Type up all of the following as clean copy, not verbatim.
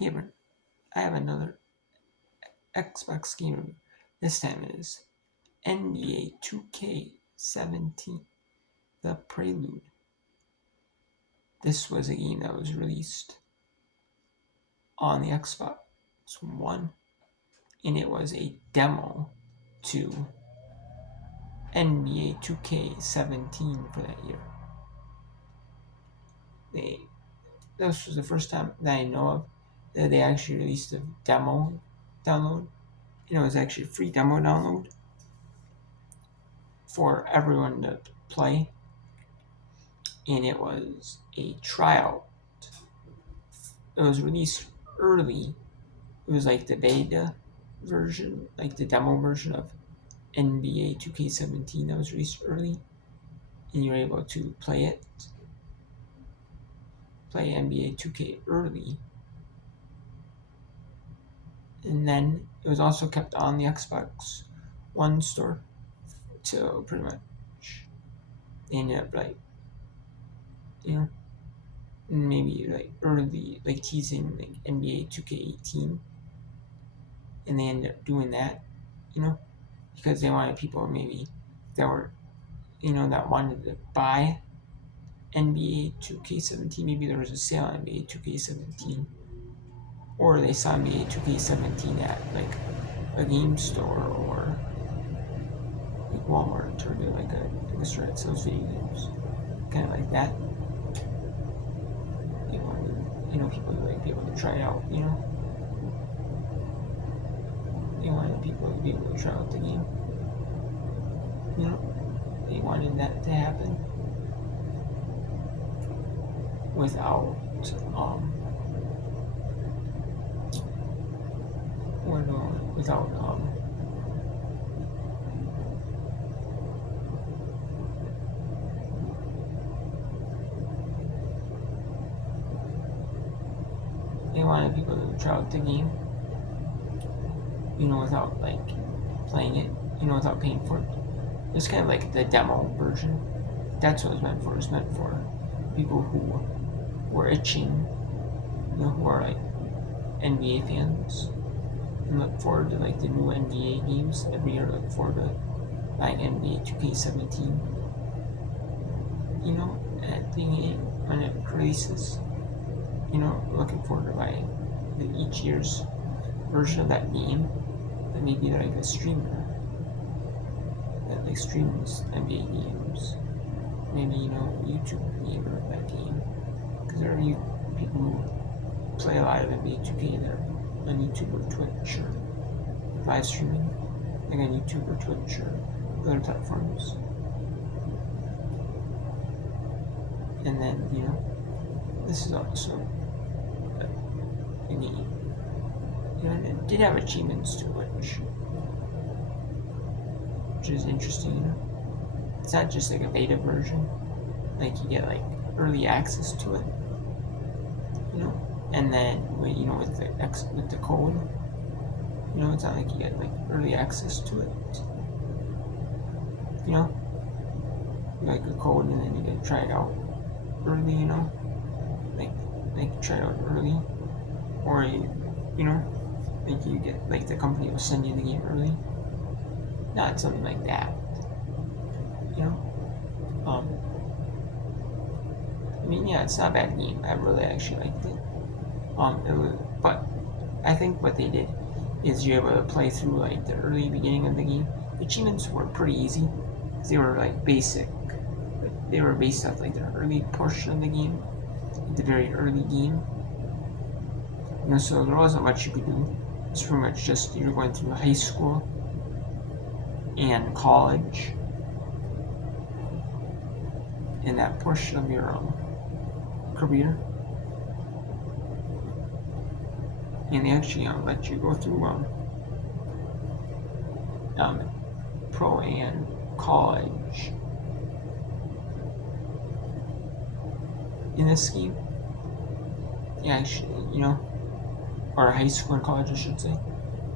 Hey, but I have another Xbox game. This time it is NBA 2K17, The Prelude. This was a game that was released on the Xbox One, and it was a demo to NBA 2K17 for that year. They This was the first time that I know of that they actually released a demo download. It was actually a free demo download for everyone to play, and it was a tryout. It was released early. It was like the beta version, like the demo version of NBA 2K17 that was released early, and you were able to play NBA 2K early. And then it was also kept on the Xbox One store till pretty much they ended up like, you know, maybe like early, like teasing like NBA 2K18, and they ended up doing that, because they wanted people maybe that were, that wanted to buy NBA 2K17. Maybe there was a sale on NBA 2K17, or they saw NBA 2K17 at like a game store or like Walmart or like a store that sells video games, kind of like that. They wanted, people to like be able to try it out. They wanted people to be able to try out the game. They wanted that to happen without without they wanted people to try out the game, without like playing it, without paying for it. It's kind of like the demo version. That's what it was meant for. It was meant for people who were itching, who are like NBA fans and look forward to like the new NBA games every year. Look forward to buying NBA 2K17. At the game when it releases. Looking forward to buying each year's version of that game. That maybe like a streamer that like streams NBA games. Maybe YouTube gamer of that game, because there are people who play a lot of NBA 2K there on YouTube or Twitch or live streaming, like on YouTube or Twitch or other platforms. And then this is also a game. And it did have achievements to it, which is interesting. It's not just like a beta version, like you get like early access to it, and then with the code, it's not like you get like early access to it, like a code and then you get to try it out early, like try it out early, or like you get like the company will send you the game early, not something like that. Yeah, it's not a bad game. I really actually liked it. But I think what they did is you're able to play through like the early beginning of the game. The achievements were pretty easy. They were like basic. They were based off like the early portion of the game, the very early game. So there wasn't much you could do. It's pretty much just you're going through high school and college in that portion of your career, and they actually let you go through pro and college in this game. Yeah, actually, or high school and college, I should say,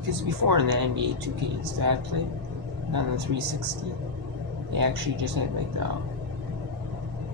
because before in the NBA 2Ks that I played on the 360, they actually just had like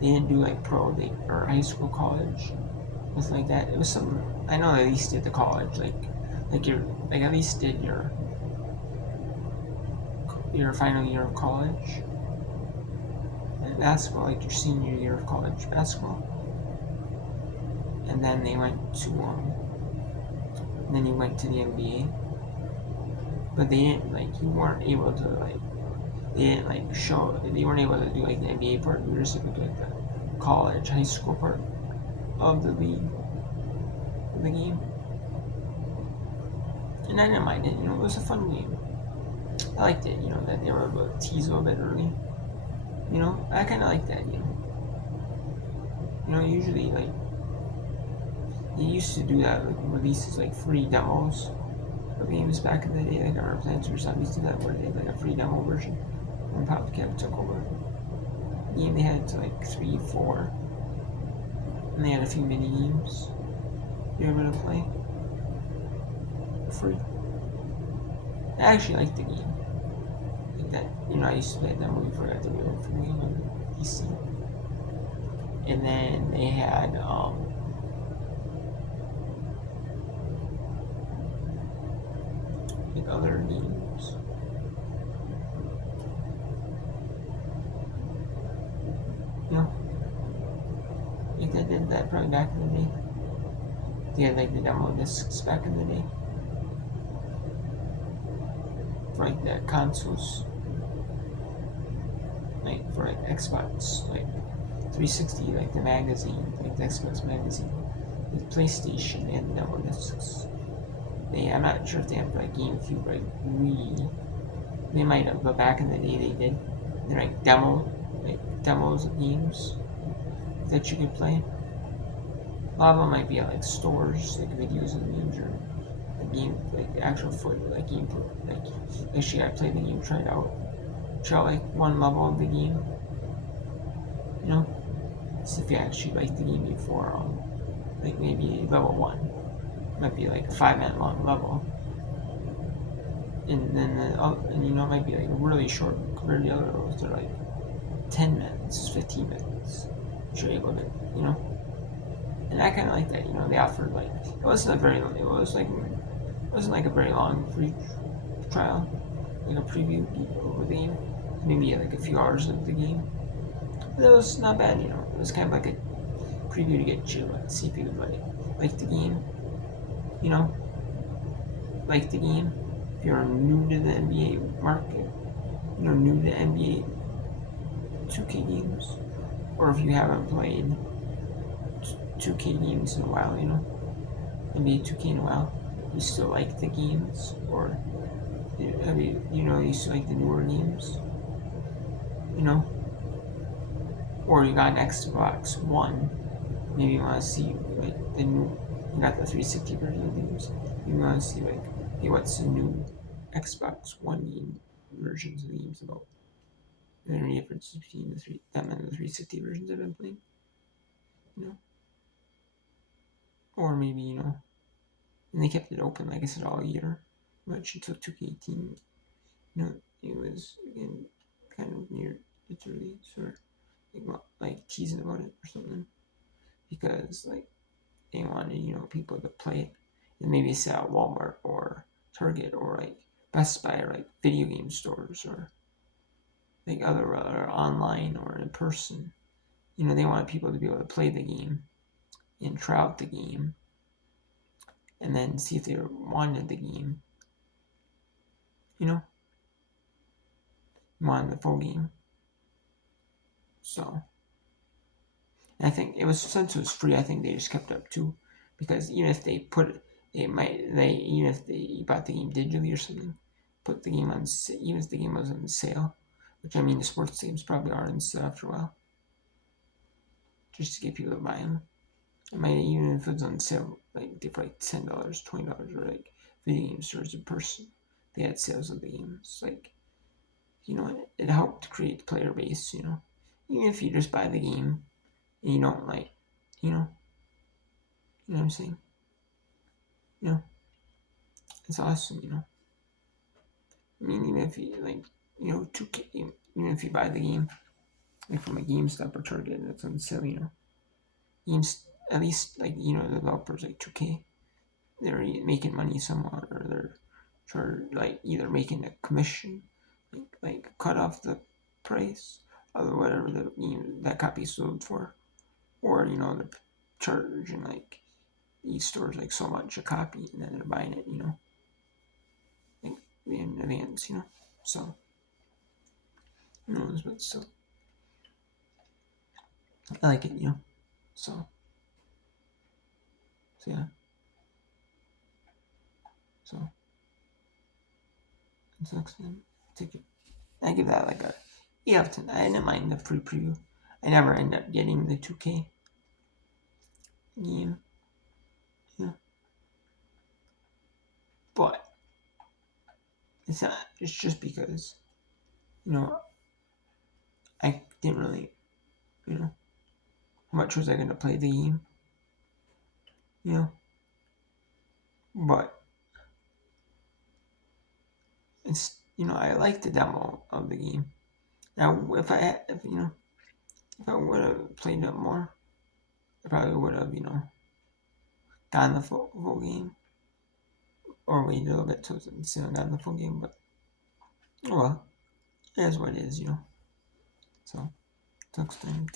they didn't do like pro or high school, college. with like that. It was something I know at least did the college, like your like at least did your final year of college and basketball, like your senior year of college basketball, and then they went to and then he went to the NBA, but they didn't like you weren't able to like they didn't like show they weren't able to do like the NBA part. You were just able to do like the college, high school part of the league, of the game, and I didn't mind it. You know, it was a fun game. I liked it. You know that they were able to tease a little bit early. You know, I kind of like that. Usually like they used to do that like releases like free demos of games back in the day. Like our Plants vs Zombies did that where they had like a free demo version when PopCap took over. The game they had to like 3, 4, and they had a few mini games you were able to play for free. I actually liked the game. Like that, I used to play that movie for the real for me on PC. And then they had like other games. You know, like they did that probably back in the day. They had like the demo discs back in the day for like the consoles, like for like Xbox, like 360, like the magazine, like the Xbox magazine, with PlayStation and demo discs. I'm not sure if they have like GameCube, like Wii. They might have, but back in the day they did. They're like demos of games that you could play. A lot of them might be at like stores, like videos of the games or the game, like the actual footage, like gameplay. Like actually, I played the game, try out like one level of the game. You know, so if you actually like the game before, like maybe level 1, might be like a 5-minute long level, and then it might be like really short compared to the other levels. They're like 10 minutes, 15 minutes. You're able to, you know, and I kind of like that. They offered like it wasn't like a very long free trial, like a preview of the game, maybe like a few hours of the game. But it was not bad. It was kind of like a preview to get you see if you would like the game. You know, like the game. If you're new to the NBA market, new to NBA 2K games, or if you haven't played 2K games in a while, NBA 2K in a while, you still like the games, or you still like the newer games, or you got an Xbox One, maybe you want to see like the new, you got the 360 version of games, you want to see like, hey, what's the new Xbox One game versions of the games about? Are there any differences between them and the 360 versions I've been playing? You know, or maybe and they kept it open, like I said, all year, much until 2K18. It was again kind of near its release, or like teasing about it or something, because like they wanted people to play it, and maybe sell at Walmart or Target or like Best Buy or like video game stores or like other or online or in person. They wanted people to be able to play the game and try out the game, and then see if they wanted the game. Wanted the full game. So I think it was, since it was free, I think they just kept it up too, because even if they put it, even if they bought the game digitally or something, put the game on, even if the game was on sale, which I mean the sports games probably are on sale after a while, just to get people to buy them. It might, even if it was on sale, like for like $10, $20, or like video game stores in person, they had sales of the games. Like, it helped create the player base. Even if you just buy the game and you don't like, you know, you know what I'm saying? You know, it's awesome. I mean, even if you like, 2K, even if you buy the game like from a GameStop or Target, that's on sale. Games at least like the developers like 2K, they're making money somewhat, or they're like either making a commission, like cut off the price of whatever that copy sold for, or they're charging like these stores like so much a copy, and then they're buying it, like in advance, So but still, I like it, So yeah, so it's next time. Take it. I give that like a 8 out of 10. I didn't mind the preview. I never end up getting the 2K game, yeah. But it's not. It's just because you know I didn't really how much was I gonna play the game, you know. But it's I like the demo of the game. Now if I would have played it more, I probably would have gotten the full game, or waited a little bit till I got the full game. But oh well, it is what it is, So next time.